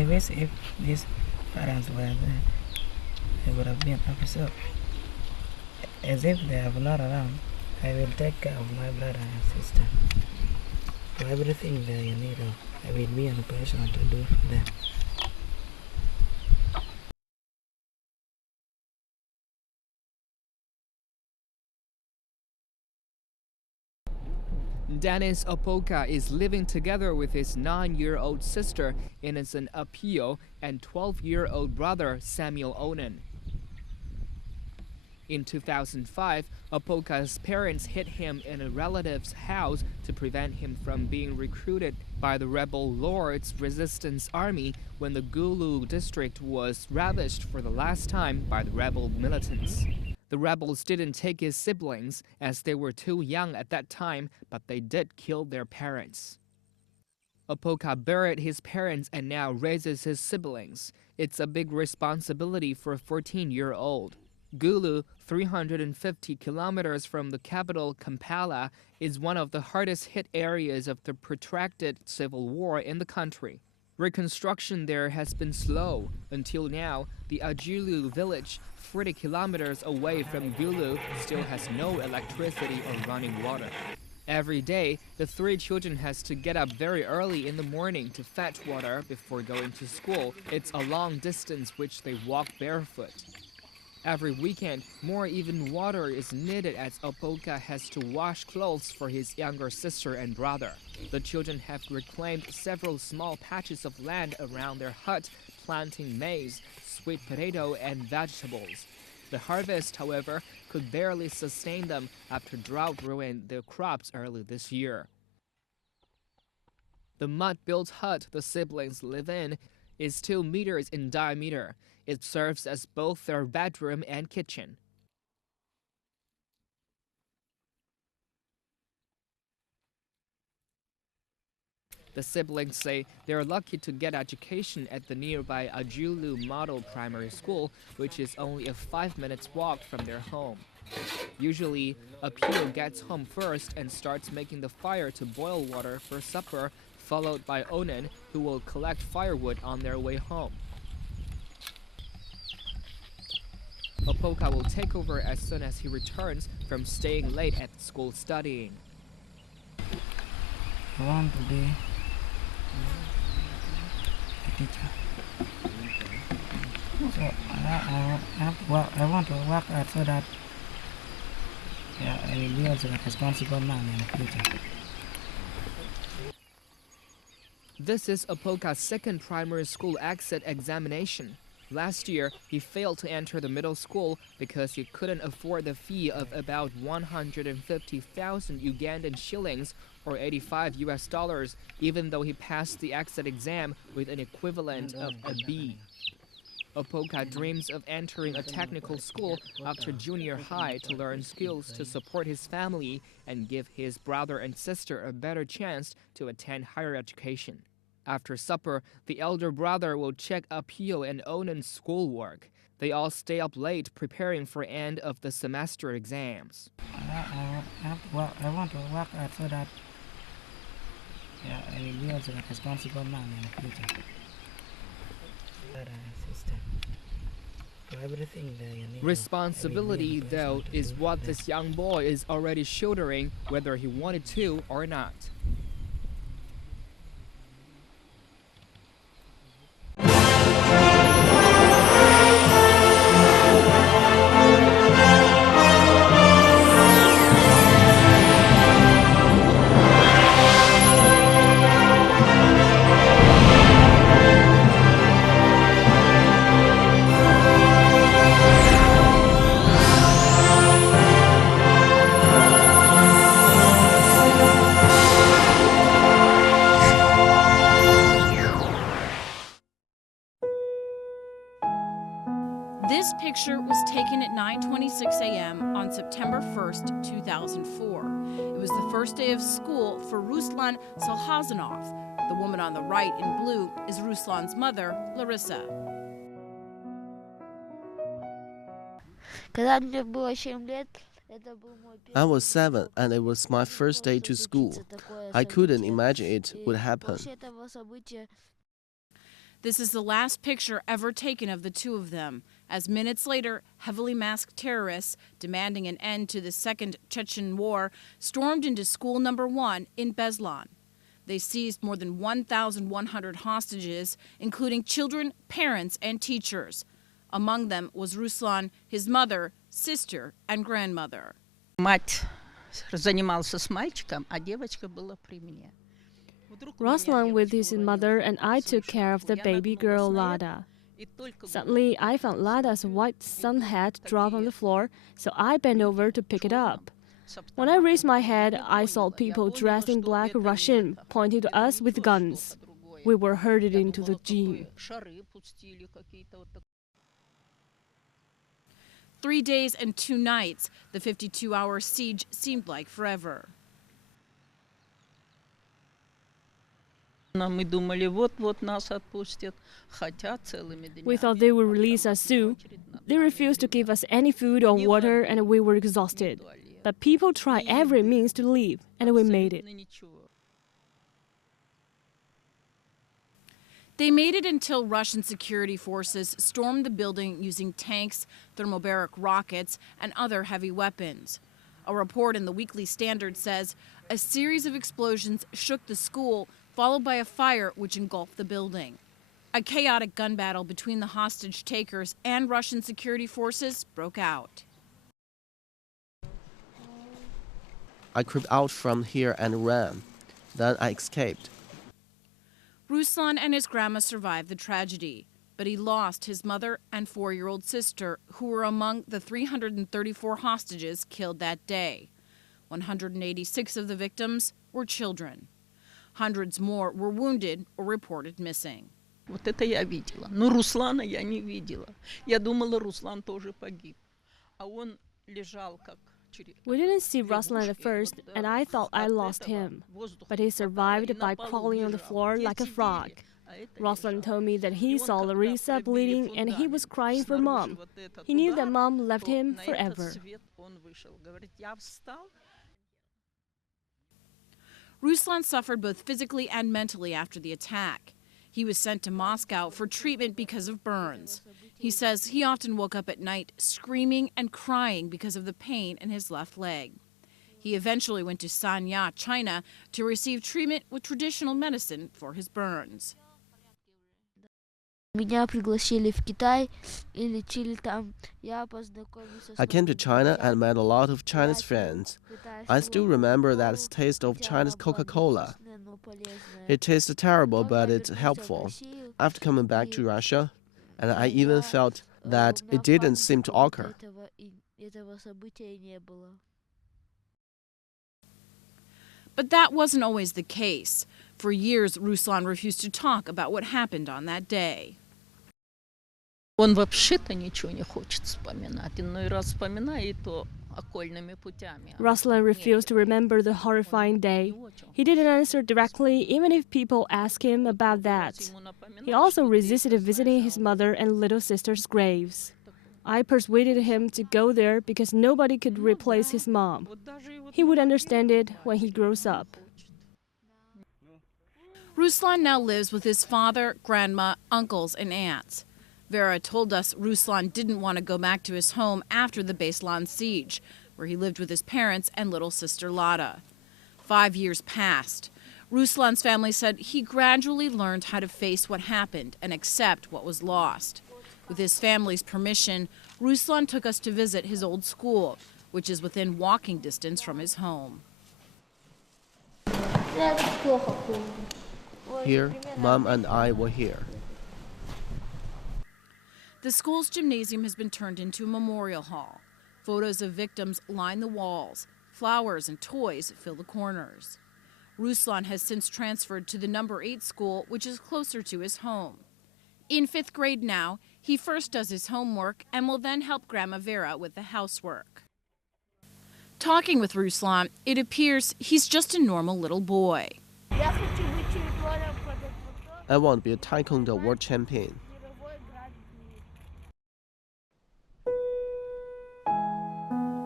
I wish if these parents were there, I would have been upset. As if they are not around, I will take care of my brother and sister. For everything they need of, I will be in a position to do for them. Dennis Opoka is living together with his 9-year-old sister, Innocent Apio, and 12-year-old brother, Samuel Onan. In 2005, Opoka's parents hid him in a relative's house to prevent him from being recruited by the rebel Lord's Resistance Army when the Gulu district was ravaged for the last time by the rebel militants. The rebels didn't take his siblings as they were too young at that time, but they did kill their parents. Opoka buried his parents and now raises his siblings. It's a big responsibility for a 14-year-old. Gulu, 350 kilometers from the capital Kampala, is one of the hardest hit areas of the protracted civil war in the country. Reconstruction there has been slow. Until now, the Ajulu village, 40 kilometers away from Gulu, still has no electricity or running water. Every day, the 3 children has to get up very early in the morning to fetch water before going to school. It's a long distance which they walk barefoot. Every weekend, more even water is needed as Opoka has to wash clothes for his younger sister and brother. The children have reclaimed several small patches of land around their hut, planting maize, sweet potato, and vegetables. The harvest, however, could barely sustain them after drought ruined their crops early this year. The mud-built hut the siblings live in is 2 meters in diameter. It serves as both their bedroom and kitchen. The siblings say they're lucky to get education at the nearby Ajulu Model Primary School, which is only a 5 minutes walk from their home. Usually, Apio gets home first and starts making the fire to boil water for supper, followed by Onan, who will collect firewood on their way home. Opoka will take over as soon as he returns from staying late at school studying. I want to be a teacher. So I want to work hard so that I will be also a responsible man in the future. This is Opoka's second primary school exit examination. Last year, he failed to enter the middle school because he couldn't afford the fee of about 150,000 Ugandan shillings or $85, even though he passed the exit exam with an equivalent of a B. Opoka dreams of entering a technical school after junior high to learn skills to support his family and give his brother and sister a better chance to attend higher education. After supper, the elder brother will check Apio and Onan's schoolwork. They all stay up late preparing for end of the semester exams. I want to work hard so that I will be also a responsible man in the future. Responsibility, though, is what this young boy is already shouldering, whether he wanted to or not. This picture was taken at 9:26 a.m. on September 1st, 2004. It was the first day of school for Ruslan Salhazanov. The woman on the right in blue is Ruslan's mother, Larissa. I was 7 and it was my first day to school. I couldn't imagine it would happen. This is the last picture ever taken of the two of them, as minutes later, heavily masked terrorists demanding an end to the Second Chechen War stormed into school number 1 in Beslan. They seized more than 1,100 hostages, including children, parents, and teachers. Among them was Ruslan, his mother, sister, and grandmother. Мать занимался с мальчиком, а девочка была при мне. Ruslan with his mother and I took care of the baby girl Lada. Suddenly, I found Lada's white sun hat drop on the floor, so I bent over to pick it up. When I raised my head, I saw people dressed in black Russian pointing to us with guns. We were herded into the gym. 3 days and 2 nights, the 52-hour siege seemed like forever. Мы думали, вот-вот нас отпустят, хотя целыми днями. We thought they would release us soon. They refused to give us any food or water, and we were exhausted. But people tried every means to leave, and we made it. They made it until Russian security forces stormed the building using tanks, thermobaric rockets, and other heavy weapons. A report in the Weekly Standard says a series of explosions shook the school, followed by a fire which engulfed the building. A chaotic gun battle between the hostage takers and Russian security forces broke out. I crept out from here and ran. Then I escaped. Ruslan and his grandma survived the tragedy, but he lost his mother and 4-year-old sister, who were among the 334 hostages killed that day. 186 of the victims were children. Hundreds more were wounded or reported missing. Вот это я видела. Но Руслана я не видела. Я думала, Руслан тоже погиб. А он лежал как... We didn't see Ruslan at first, and I thought I lost him. But he survived by crawling on the floor like a frog. Ruslan told me that he saw Larissa bleeding and he was crying for Mom. He knew that Mom left him forever. Ruslan suffered both physically and mentally after the attack. He was sent to Moscow for treatment because of burns. He says he often woke up at night screaming and crying because of the pain in his left leg. He eventually went to Sanya, China, to receive treatment with traditional medicine for his burns. I came to China and met a lot of Chinese friends. I still remember that taste of Chinese Coca-Cola. It tasted terrible, but it's helpful. After coming back to Russia, and I even felt that it didn't seem to occur. But that wasn't always the case. For years, Ruslan refused to talk about what happened on that day. Он вообще-то ничего не хочет вспоминать. Иной раз вспоминает, то окольными путями. Ruslan refused to remember the horrifying day. He didn't answer directly, even if people asked him about that. He also resisted visiting his mother and little sister's graves. I persuaded him to go there because nobody could replace his mom. He would understand it when he grows up. Ruslan now lives with his father, grandma, uncles, and aunts. Vera told us Ruslan didn't want to go back to his home after the Beslan siege, where he lived with his parents and little sister Lada. 5 years passed. Ruslan's family said he gradually learned how to face what happened and accept what was lost. With his family's permission, Ruslan took us to visit his old school, which is within walking distance from his home. Here, Mom and I were here. The school's gymnasium has been turned into a memorial hall. Photos of victims line the walls. Flowers and toys fill the corners. Ruslan has since transferred to the number 8 school, which is closer to his home. In 5th grade now, he first does his homework and will then help Grandma Vera with the housework. Talking with Ruslan, it appears he's just a normal little boy. I want to be a Taekwondo world champion.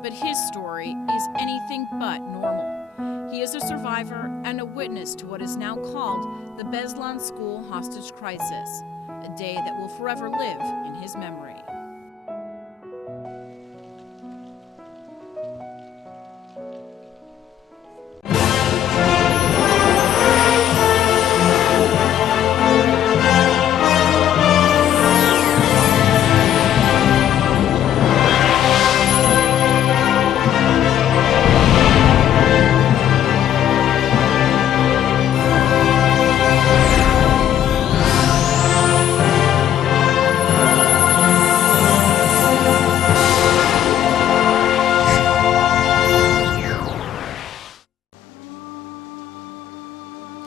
But his story is anything but normal. He is a survivor and a witness to what is now called the Beslan school hostage crisis. a day that will forever live in his memory.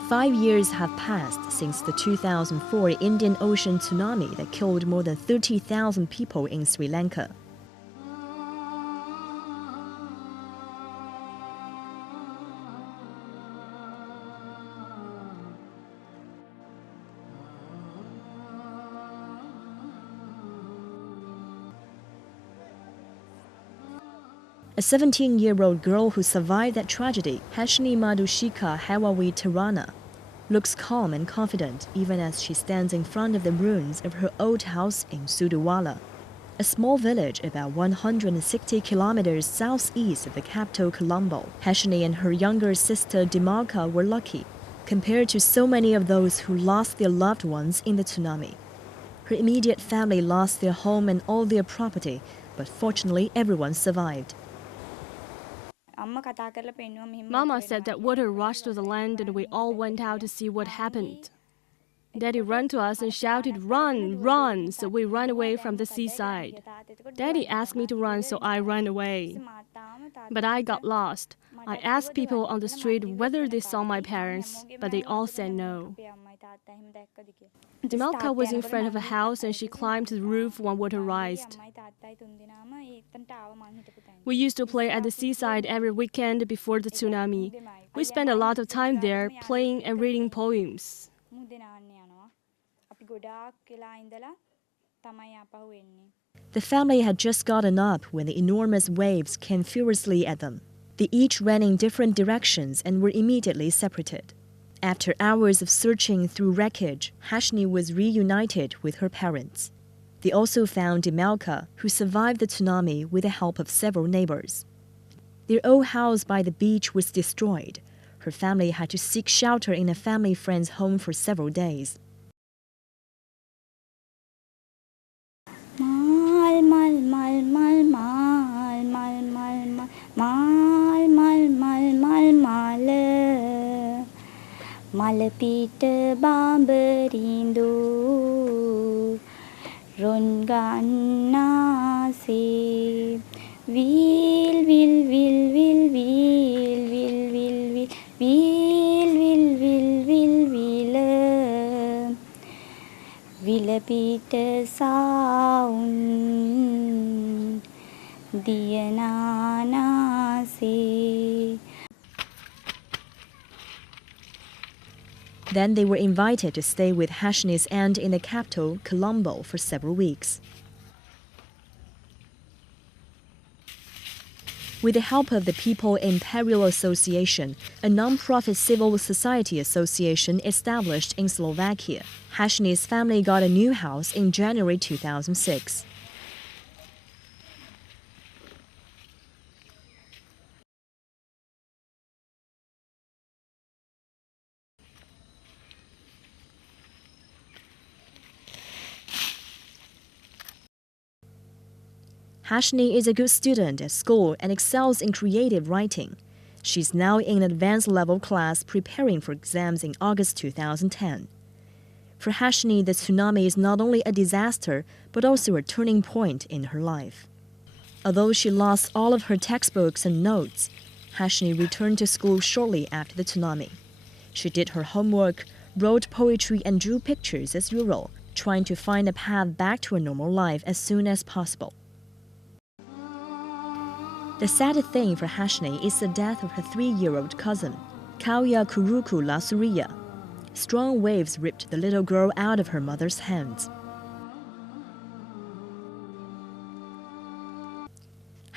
Five years have passed since the 2004 Indian Ocean tsunami that killed more than 30,000 people in Sri Lanka. A 17-year-old girl who survived that tragedy, Hashni Madhushika Hawawi Tirana, looks calm and confident even as she stands in front of the ruins of her old house in Suduwala, a small village about 160 kilometers southeast of the capital Colombo. Hashni and her younger sister Dimalka were lucky, compared to so many of those who lost their loved ones in the tsunami. Her immediate family lost their home and all their property, but fortunately everyone survived. Mama said that water rushed to the land and we all went out to see what happened. Daddy ran to us and shouted, "Run, run!" So we ran away from the seaside. Daddy asked me to run, so I ran away. But I got lost. I asked people on the street whether they saw my parents, but they all said no. Dimalka was in front of a house and she climbed to the roof when water rised. We used to play at the seaside every weekend before the tsunami. We spent a lot of time there playing and reading poems. The family had just gotten up when the enormous waves came furiously at them. They each ran in different directions and were immediately separated. After hours of searching through wreckage, Hashni was reunited with her parents. They also found Dimalka, who survived the tsunami with the help of several neighbors. Their old house by the beach was destroyed. Her family had to seek shelter in a family friend's home for several days. මලපීට බාඹරින්දු රොන් ගන්නාසේ Will Will Will Will Will Will Will Will Will Will Will Will විලපීට සාවුන් දියනානාසේ. Then they were invited to stay with Hashni's aunt in the capital, Colombo, for several weeks. With the help of the People Imperial Association, a non-profit civil society association established in Slovakia, Hashni's family got a new house in January 2006. Hashni is a good student at school and excels in creative writing. She's now in an advanced level class preparing for exams in August 2010. For Hashni, the tsunami is not only a disaster, but also a turning point in her life. Although she lost all of her textbooks and notes, Hashni returned to school shortly after the tsunami. She did her homework, wrote poetry, and drew pictures as usual, trying to find a path back to a normal life as soon as possible. The sad thing for Hashni is the death of her 3-year-old cousin, Kauya Kuruku Lasuria. Strong waves ripped the little girl out of her mother's hands.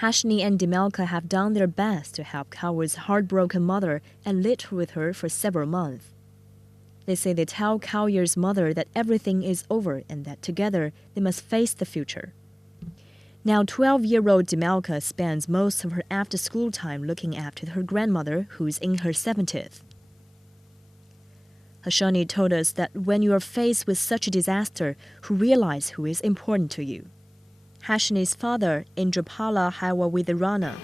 Hashni and Dimalka have done their best to help Kauya's heartbroken mother and lived with her for several months. They say they tell Kaoyer's mother that everything is over and that together they must face the future. Now 12-year-old Demelka spends most of her after-school time looking after her grandmother, who's in her 70th. Hashani told us that when you are faced with such a disaster, you realize who is important to you. Hashani's father, Indrapala Hawawitharana,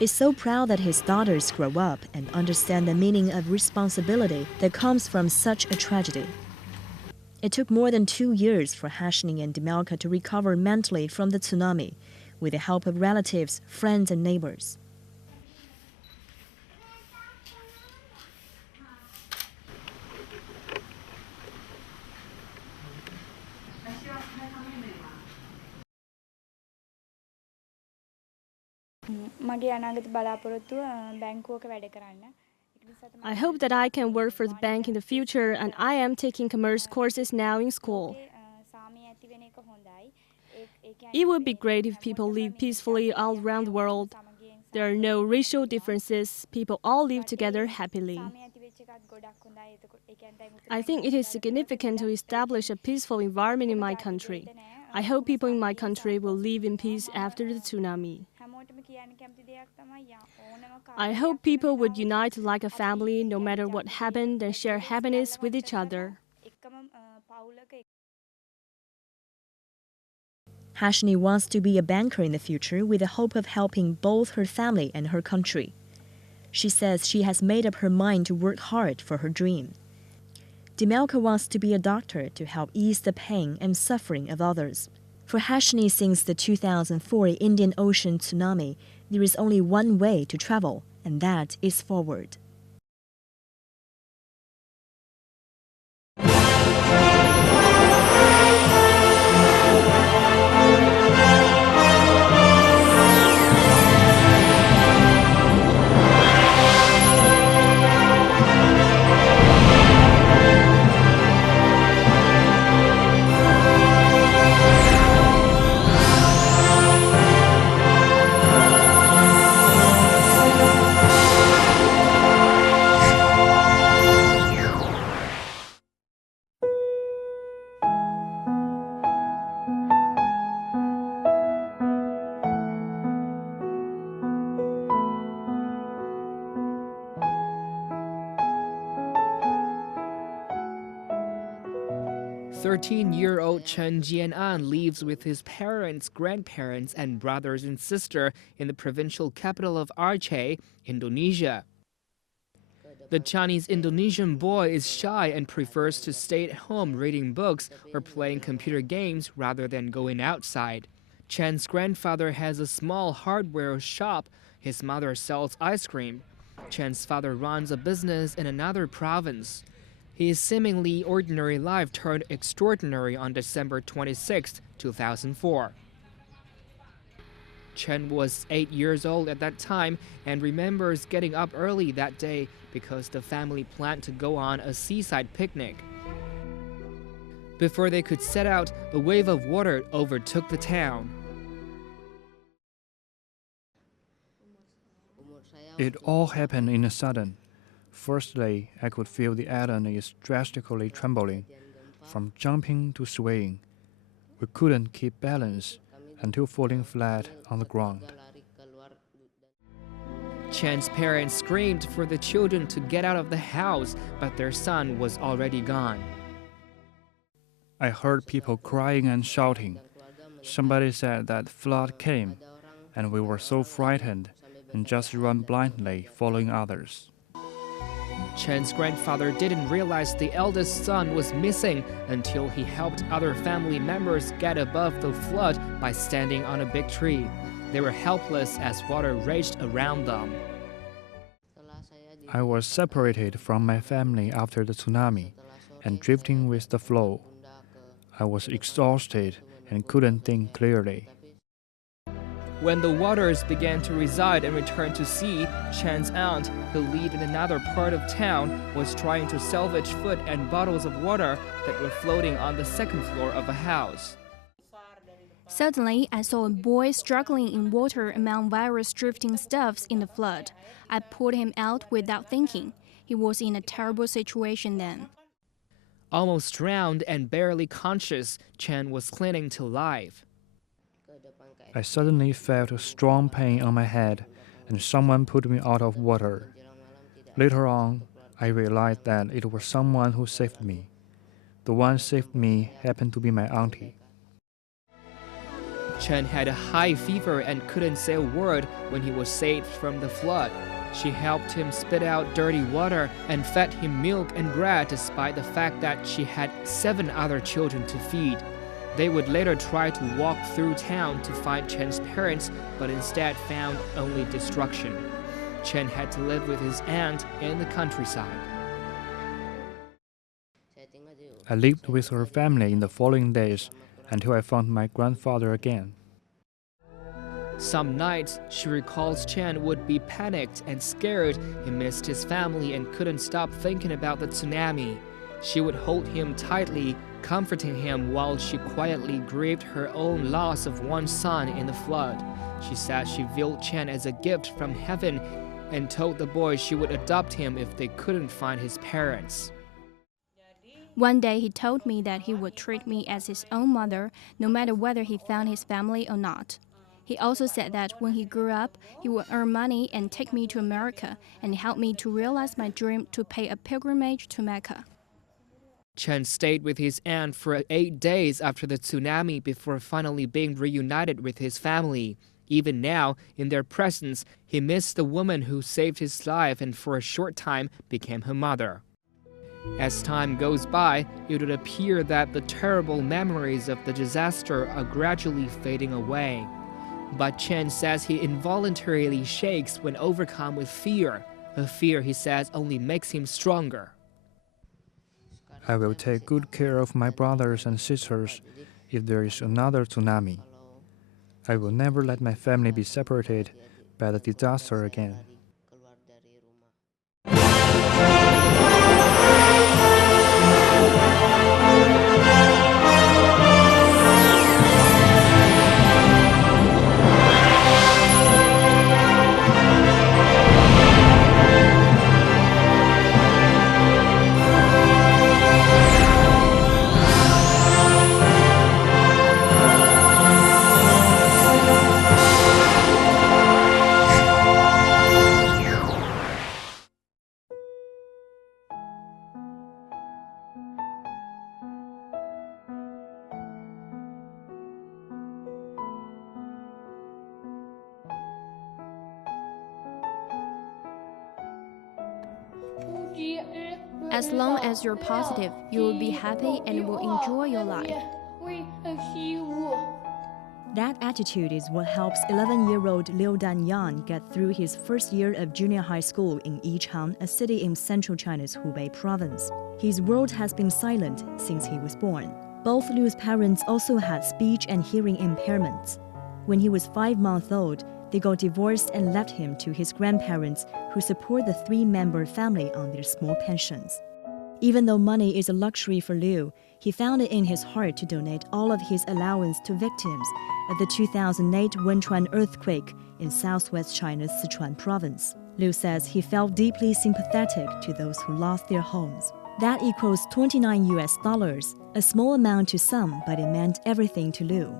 is so proud that his daughters grow up and understand the meaning of responsibility that comes from such a tragedy. It took more than 2 years for Hashani and Demelka to recover mentally from the tsunami, with the help of relatives, friends, and neighbors. I hope that I can work for the bank in the future, and I am taking commerce courses now in school. It would be great if people live peacefully all around the world. There are no racial differences. People all live together happily. I think it is significant to establish a peaceful environment in my country. I hope people in my country will live in peace after the tsunami. I hope people would unite like a family no matter what happened and share happiness with each other. Hashani wants to be a banker in the future with the hope of helping both her family and her country. She says she has made up her mind to work hard for her dream. Demelka wants to be a doctor to help ease the pain and suffering of others. For Hashani, since the 2004 Indian Ocean tsunami, there is only one way to travel, and that is forward. Thirteen-year-old Chen Jianan lives with his parents, grandparents, and brothers and sister in the provincial capital of Aceh, Indonesia. The Chinese-Indonesian boy is shy and prefers to stay at home reading books or playing computer games rather than going outside. Chen's grandfather has a small hardware shop. His mother sells ice cream. Chen's father runs a business in another province. His seemingly ordinary life turned extraordinary on December 26, 2004. Chen was 8 years old at that time and remembers getting up early that day because the family planned to go on a seaside picnic. Before they could set out, a wave of water overtook the town. It all happened in a sudden. Firstly, I could feel the island is drastically trembling, from jumping to swaying. We couldn't keep balance until falling flat on the ground. Chen's parents screamed for the children to get out of the house, but their son was already gone. I heard people crying and shouting. Somebody said that flood came, and we were so frightened and just ran blindly following others. Chen's grandfather didn't realize the eldest son was missing until he helped other family members get above the flood by standing on a big tree. They were helpless as water raged around them. I was separated from my family after the tsunami and drifting with the flow. I was exhausted and couldn't think clearly. When the waters began to recede and return to sea, Chen's aunt, who lived in another part of town, was trying to salvage food and bottles of water that were floating on the second floor of a house. Suddenly, I saw a boy struggling in water among various drifting stuffs in the flood. I pulled him out without thinking. He was in a terrible situation then. Almost drowned and barely conscious, Chen was clinging to life. I suddenly felt a strong pain on my head, and someone put me out of water. Later on, I realized that it was someone who saved me. The one who saved me happened to be my auntie. Chen had a high fever and couldn't say a word when he was saved from the flood. She helped him spit out dirty water and fed him milk and bread despite the fact that she had 7 other children to feed. They would later try to walk through town to find Chen's parents, but instead found only destruction. Chen had to live with his aunt in the countryside. I lived with her family in the following days until I found my grandfather again. Some nights, she recalls Chen would be panicked and scared. He missed his family and couldn't stop thinking about the tsunami. She would hold him tightly, comforting him while she quietly grieved her own loss of one son in the flood. She said she viewed Chen as a gift from heaven and told the boy she would adopt him if they couldn't find his parents. One day he told me that he would treat me as his own mother, no matter whether he found his family or not. He also said that when he grew up, he would earn money and take me to America and help me to realize my dream to pay a pilgrimage to Mecca. Chen stayed with his aunt for 8 days after the tsunami before finally being reunited with his family. Even now, in their presence, he missed the woman who saved his life and for a short time became her mother. As time goes by, it would appear that the terrible memories of the disaster are gradually fading away. But Chen says he involuntarily shakes when overcome with fear. A fear, he says, only makes him stronger. I will take good care of my brothers and sisters if there is another tsunami. I will never let my family be separated by the disaster again. As long as you're positive, you will be happy and will enjoy your life. That attitude is what helps 11-year-old Liu Danyang get through his first year of junior high school in Yichang, a city in central China's Hubei province. His world has been silent since he was born. Both Liu's parents also had speech and hearing impairments. When he was 5 months old, they got divorced and left him to his grandparents, who support the 3-member family on their small pensions. Even though money is a luxury for Liu, he found it in his heart to donate all of his allowance to victims of the 2008 Wenchuan earthquake in southwest China's Sichuan province. Liu says he felt deeply sympathetic to those who lost their homes. That equals $29, a small amount to some, but it meant everything to Liu.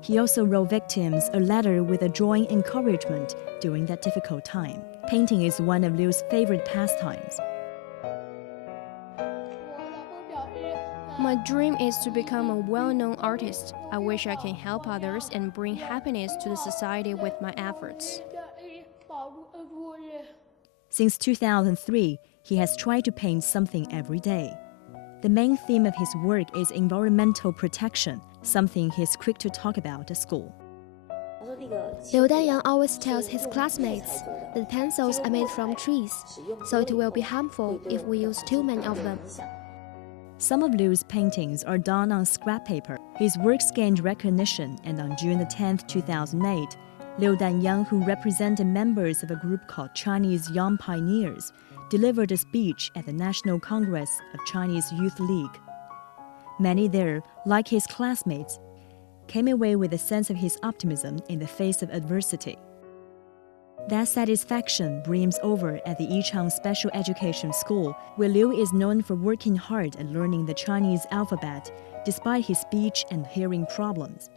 He also wrote victims a letter with a drawing encouragement during that difficult time. Painting is one of Liu's favorite pastimes. My dream is to become a well-known artist. I wish I can help others and bring happiness to the society with my efforts. Since 2003, he has tried to paint something every day. The main theme of his work is environmental protection, something he's quick to talk about at school. Liu Danyang always tells his classmates that pencils are made from trees, so it will be harmful if we use too many of them. Some of Liu's paintings are done on scrap paper. His works gained recognition, and on June 10, 2008, Liu Danyang, who represented members of a group called Chinese Young Pioneers, delivered a speech at the National Congress of Chinese Youth League. Many there, like his classmates, came away with a sense of his optimism in the face of adversity. That satisfaction brims over at the Yichang Special Education School, where Liu is known for working hard at learning the Chinese alphabet, despite his speech and hearing problems.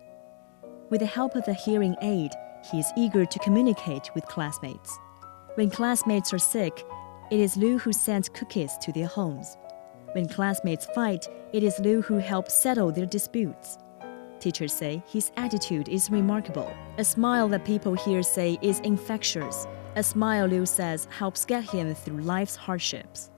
With the help of a hearing aid, he is eager to communicate with classmates. When classmates are sick, it is Liu who sends cookies to their homes. When classmates fight, it is Liu who helps settle their disputes. Teachers say his attitude is remarkable. A smile that people here say is infectious. A smile, Liu says, helps get him through life's hardships.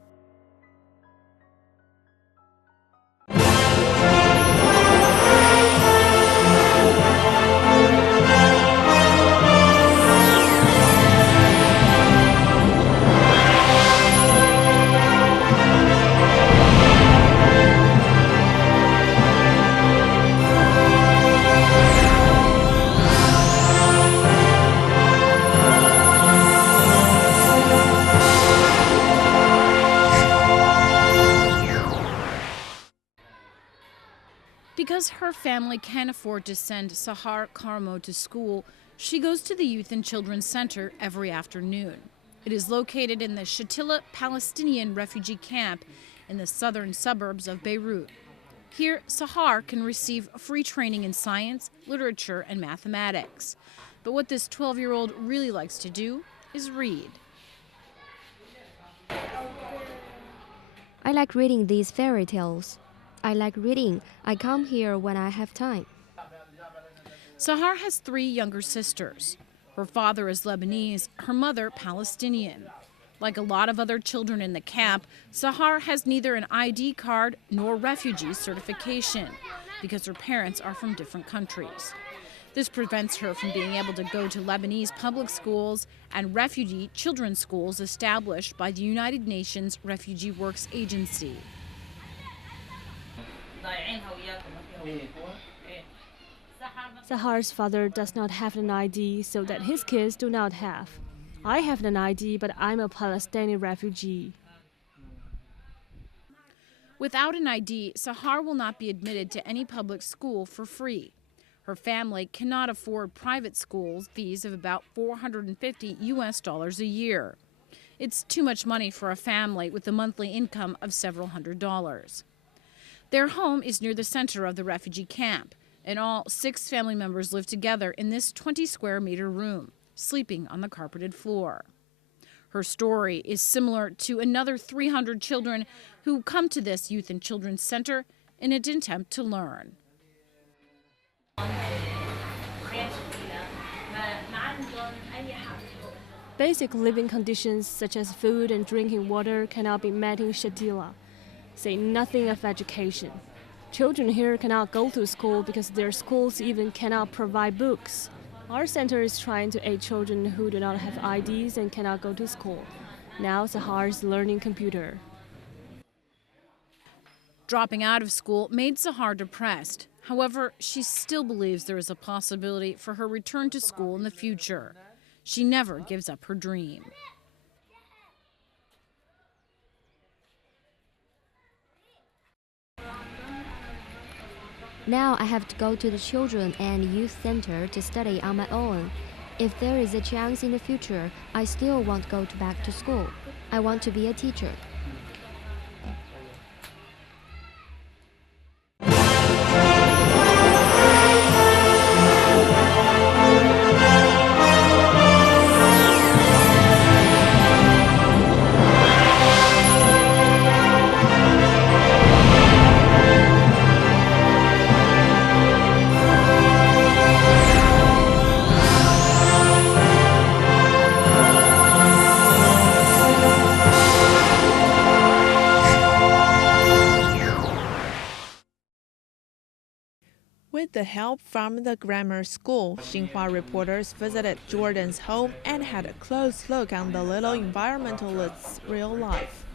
Because her family can't afford to send Sahar Karmo to school, she goes to the Youth and Children's Center every afternoon. It is located in the Shatila Palestinian refugee camp in the southern suburbs of Beirut. Here, Sahar can receive free training in science, literature, and mathematics. But what this 12-year-old really likes to do is read. I like reading these fairy tales. I like reading. I come here when I have time. Sahar has 3 younger sisters. Her father is Lebanese, her mother Palestinian. Like a lot of other children in the camp, Sahar has neither an ID card nor refugee certification because her parents are from different countries. This prevents her from being able to go to Lebanese public schools and refugee children's schools established by the United Nations Refugee Works Agency. Sahar's father does not have an ID, so that his kids do not have. I have an ID, but I'm a Palestinian refugee. Without an ID, Sahar will not be admitted to any public school for free. Her family cannot afford private schools fees of about $450 a year. It's too much money for a family with a monthly income of several $100s. Their home is near the center of the refugee camp, and all 6 family members live together in this 20-square-meter room, sleeping on the carpeted floor. Her story is similar to another 300 children who come to this Youth and Children's Center in an attempt to learn. Basic living conditions such as food and drinking water cannot be met in Shatila. Say nothing of education. Children here cannot go to school because their schools even cannot provide books. Our center is trying to aid children who do not have IDs and cannot go to school. Now Sahar is learning computer. Dropping out of school made Sahar depressed. However, she still believes there is a possibility for her return to school in the future. She never gives up her dream. Now I have to go to the Children and Youth Center to study on my own. If there is a chance in the future, I still want to go back to school. I want to be a teacher. With the help from the grammar school, Xinhua reporters visited Jordan's home and had a close look on the little environmentalist's real life.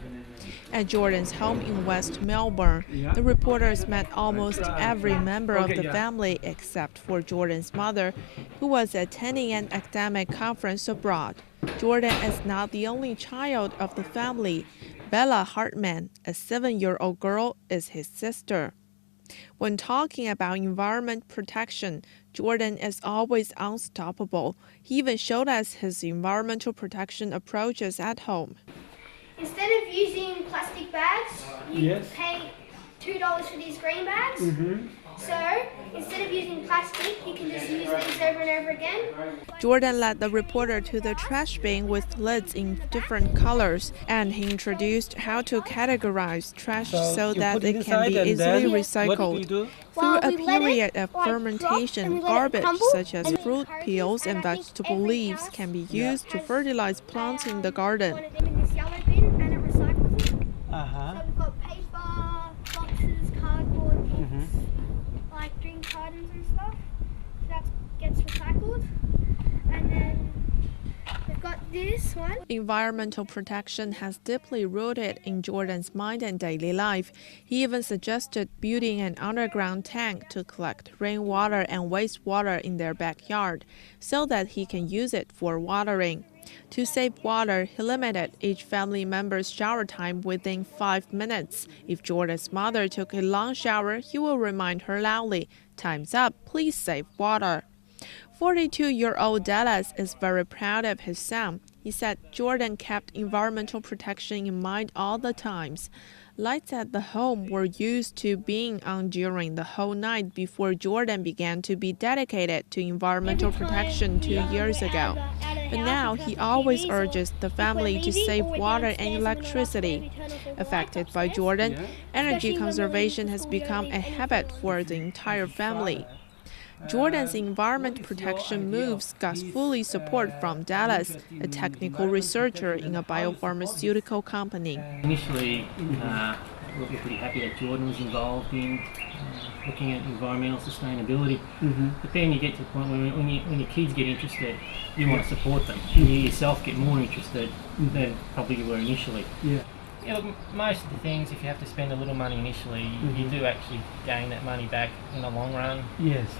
At Jordan's home in West Melbourne, the reporters met almost every member of the family except for Jordan's mother, who was attending an academic conference abroad. Jordan is not the only child of the family. Bella Hartman, a 7-year-old girl, is his sister. When talking about environment protection, Jordan is always unstoppable. He even showed us his environmental protection approaches at home. Instead of using plastic bags, you pay $2 for these green bags. So instead of using plastic, you can just use these over and over again. Jordan led the reporter to the trash bin with lids in different colors, and he introduced how to categorize trash so that it can be easily recycled. Through a period of fermentation, garbage such as fruit peels and vegetable leaves can be used to fertilize plants in the garden. In this yellow bin, and it recycles it. So we've got paper, boxes, cardboard, books, like drink cartons and stuff. So that gets recycled. And then we've got this one. Environmental protection has deeply rooted in Jordan's mind and daily life. He even suggested building an underground tank to collect rainwater and wastewater in their backyard so that he can use it for watering. To save water, he limited each family member's shower time within 5 minutes. If Jordan's mother took a long shower, he will remind her loudly, "Time's up, please save water." 42-year-old Dallas is very proud of his son. He said Jordan kept environmental protection in mind all the times. Lights at the home were used to being on during the whole night before Jordan began to be dedicated to environmental protection 2 years ago. But now he always urges the family to save water and electricity. Affected by Jordan, energy conservation has become a habit for the entire family. Jordan's environment protection moves got fully support from Dallas, a technical researcher in a biopharmaceutical company. Initially, we were pretty happy that Jordan was involved in looking at environmental sustainability. But then you get to the point where when your kids get interested, you want to support them. You yourself get more interested than probably you were initially. You know, most of the things, if you have to spend a little money initially, you do actually gain that money back in the long run.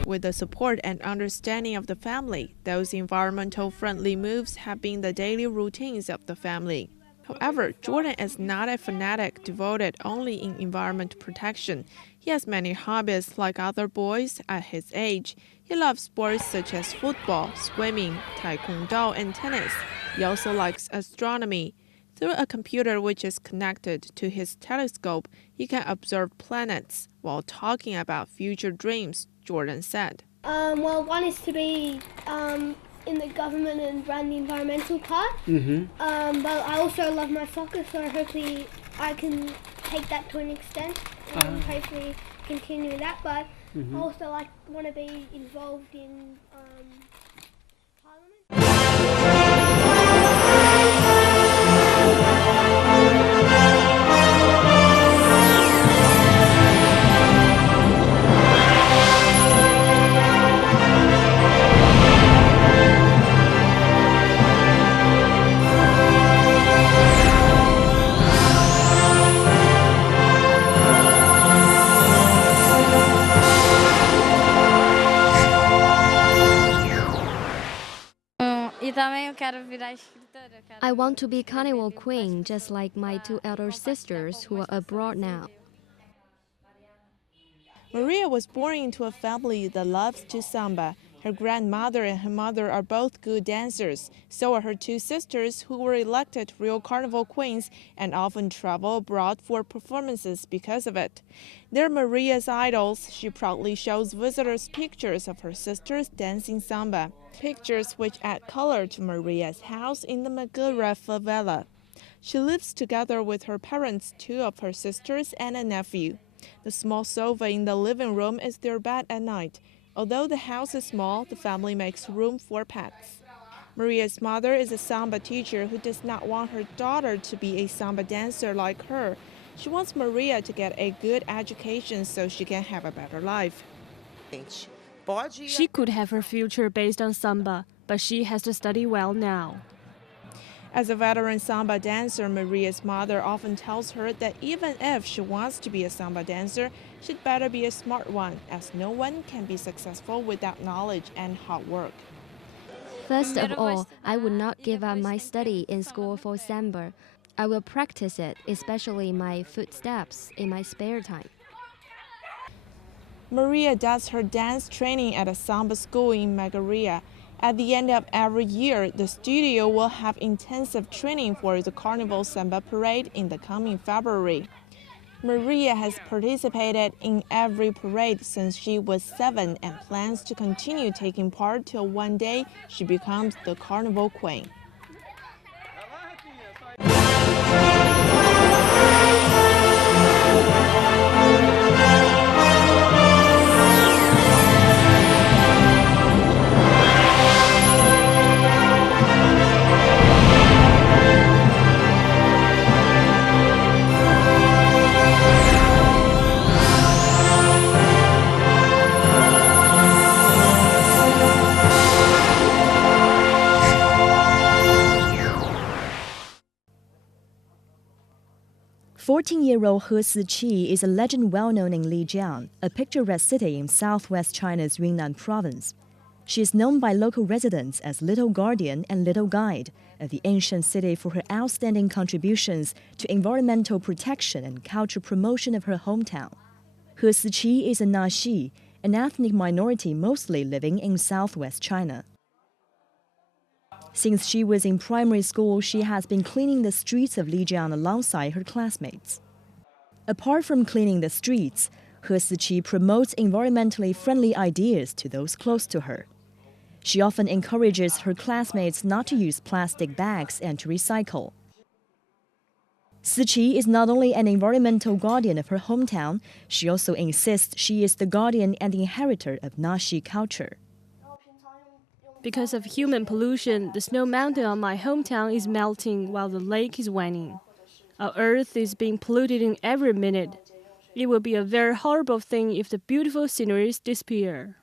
With the support and understanding of the family, those environmental friendly moves have been the daily routines of the family. However, Jordan is not a fanatic devoted only in environment protection. He has many hobbies like other boys at his age. He loves sports such as football, swimming, taekwondo, and tennis. He also likes astronomy. Through a computer which is connected to his telescope, he can observe planets. While talking about future dreams, Jordan said, Well, one is to be in the government and run the environmental part. But I also love my soccer, so hopefully I can take that to an extent and hopefully continue that. But I also want to be involved in Parliament. I want to be carnival queen, just like my 2 elder sisters who are abroad now. Maria was born into a family that loves to samba. Her grandmother and her mother are both good dancers. So are her 2 sisters, who were elected real carnival queens and often travel abroad for performances because of it. They're Maria's idols. She proudly shows visitors pictures of her sisters dancing samba, pictures which add color to Maria's house in the Magura favela. She lives together with her parents, 2 of her sisters, and a nephew. The small sofa in the living room is their bed at night. Although the house is small, the family makes room for pets. Maria's mother is a samba teacher who does not want her daughter to be a samba dancer like her. She wants Maria to get a good education so she can have a better life. She could have her future based on samba, but she has to study well now. As a veteran samba dancer, Maria's mother often tells her that even if she wants to be a samba dancer, she'd better be a smart one, as no one can be successful without knowledge and hard work. First of all, I would not give up my study in school for samba. I will practice it, especially my footsteps, in my spare time. Maria does her dance training at a samba school in Magaria. At the end of every year, the studio will have intensive training for the Carnival Samba Parade in the coming February. Maria has participated in every parade since she was 7 and plans to continue taking part till one day she becomes the Carnival Queen. "14-year-old He Siqi is a legend well-known in Lijiang, a picturesque city in southwest China's Yunnan province. She is known by local residents as Little Guardian and Little Guide of the ancient city for her outstanding contributions to environmental protection and cultural promotion of her hometown. He Siqi is a Naxi, an ethnic minority mostly living in southwest China. Since she was in primary school, she has been cleaning the streets of Lijiang alongside her classmates. Apart from cleaning the streets, He Siqi promotes environmentally friendly ideas to those close to her. She often encourages her classmates not to use plastic bags and to recycle. Siqi is not only an environmental guardian of her hometown, she also insists she is the guardian and the inheritor of Naxi culture. Because of human pollution, the snow mountain on my hometown is melting while the lake is waning. Our earth is being polluted in every minute. It will be a very horrible thing if the beautiful sceneries disappear.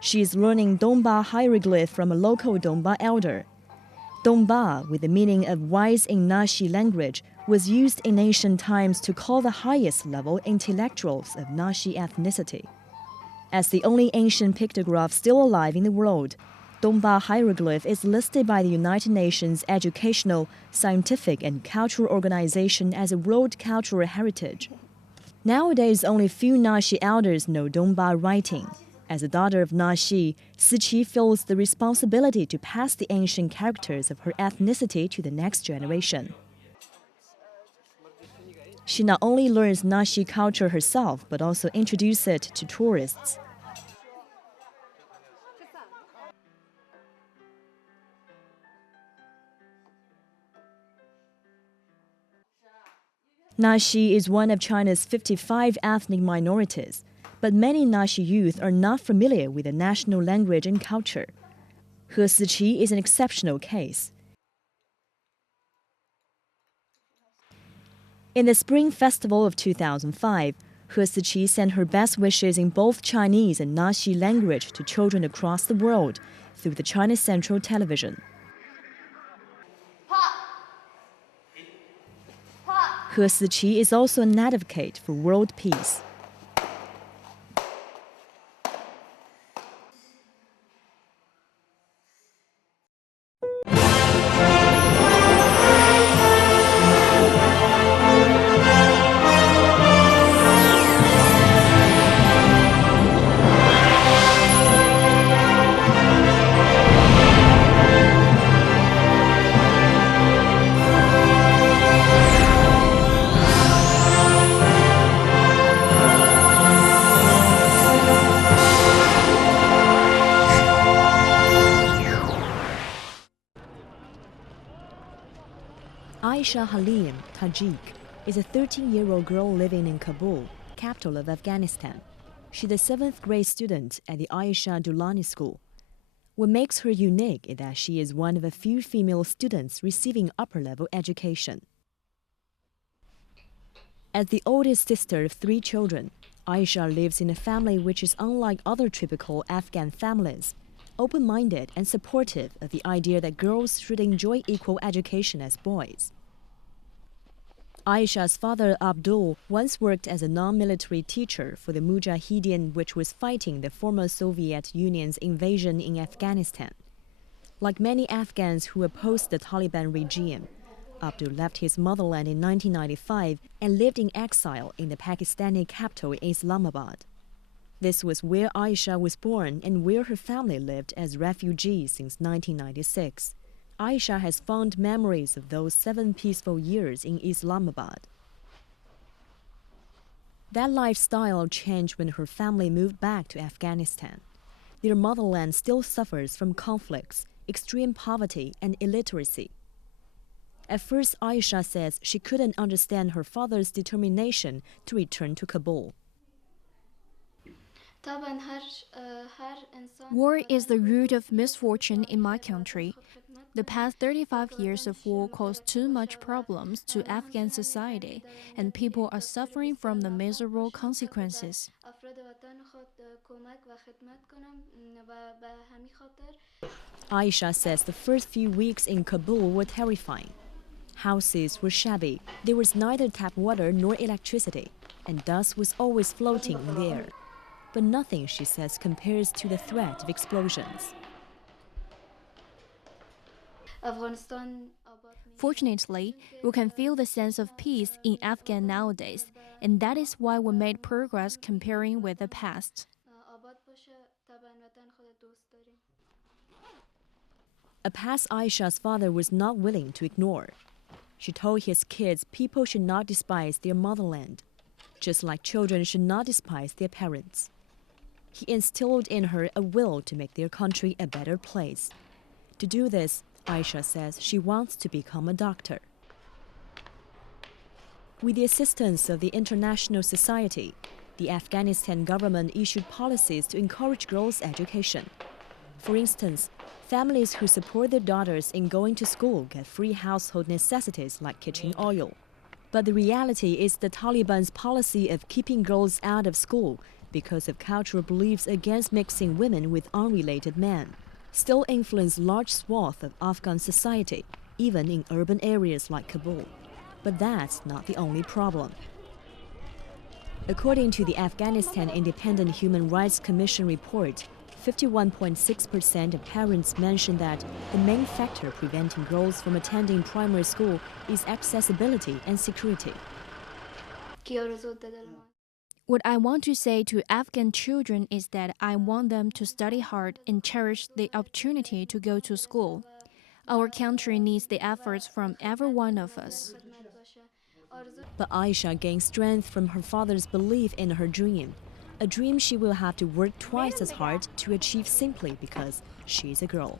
She is learning Dongba hieroglyph from a local Dongba elder. Dongba, with the meaning of wise in Naxi language, was used in ancient times to call the highest level intellectuals of Naxi ethnicity. As the only ancient pictograph still alive in the world, Dongba hieroglyph is listed by the United Nations Educational, Scientific and Cultural Organization as a World Cultural Heritage. Nowadays, only few Naxi elders know Dongba writing. As a daughter of Naxi, Siqi feels the responsibility to pass the ancient characters of her ethnicity to the next generation. She not only learns Naxi culture herself, but also introduces it to tourists. Naxi is one of China's 55 ethnic minorities, but many Naxi youth are not familiar with the national language and culture. He Siqi is an exceptional case. In the Spring Festival of 2005, He Siqi sent her best wishes in both Chinese and Naxi language to children across the world through the China Central Television. He Siqi is also an advocate for world peace. Aisha Halim, Tajik, is a 13-year-old girl living in Kabul, capital of Afghanistan. She's a 7th grade student at the Aisha Dulani School. What makes her unique is that she is one of a few female students receiving upper-level education. As the oldest sister of 3 children, Aisha lives in a family which is unlike other typical Afghan families, open-minded and supportive of the idea that girls should enjoy equal education as boys. Aisha's father, Abdul, once worked as a non-military teacher for the Mujahideen, which was fighting the former Soviet Union's invasion in Afghanistan. Like many Afghans who opposed the Taliban regime, Abdul left his motherland in 1995 and lived in exile in the Pakistani capital Islamabad. This was where Aisha was born and where her family lived as refugees since 1996. Aisha has fond memories of those 7 peaceful years in Islamabad. That lifestyle changed when her family moved back to Afghanistan. Their motherland still suffers from conflicts, extreme poverty, and illiteracy. At first, Aisha says she couldn't understand her father's determination to return to Kabul. War is the root of misfortune in my country. The past 35 years of war caused too much problems to Afghan society, and people are suffering from the miserable consequences. Aisha says the first few weeks in Kabul were terrifying. Houses were shabby, there was neither tap water nor electricity, and dust was always floating in the air. But nothing, she says, compares to the threat of explosions. Fortunately, we can feel the sense of peace in Afghan nowadays, and that is why we made progress comparing with the past. A past Aisha's father was not willing to ignore. She told his kids people should not despise their motherland, just like children should not despise their parents. He instilled in her a will to make their country a better place. To do this, Aisha says she wants to become a doctor. With the assistance of the international society, the Afghanistan government issued policies to encourage girls' education. For instance, families who support their daughters in going to school get free household necessities like kitchen oil. But the reality is the Taliban's policy of keeping girls out of school because of cultural beliefs against mixing women with unrelated men still influence large swaths of Afghan society, even in urban areas like Kabul. But that's not the only problem. According to the Afghanistan Independent Human Rights Commission report, 51.6% of parents mention that the main factor preventing girls from attending primary school is accessibility and security. What I want to say to Afghan children is that I want them to study hard and cherish the opportunity to go to school. Our country needs the efforts from every one of us. But Aisha gains strength from her father's belief in her dream, a dream she will have to work twice as hard to achieve simply because she's a girl.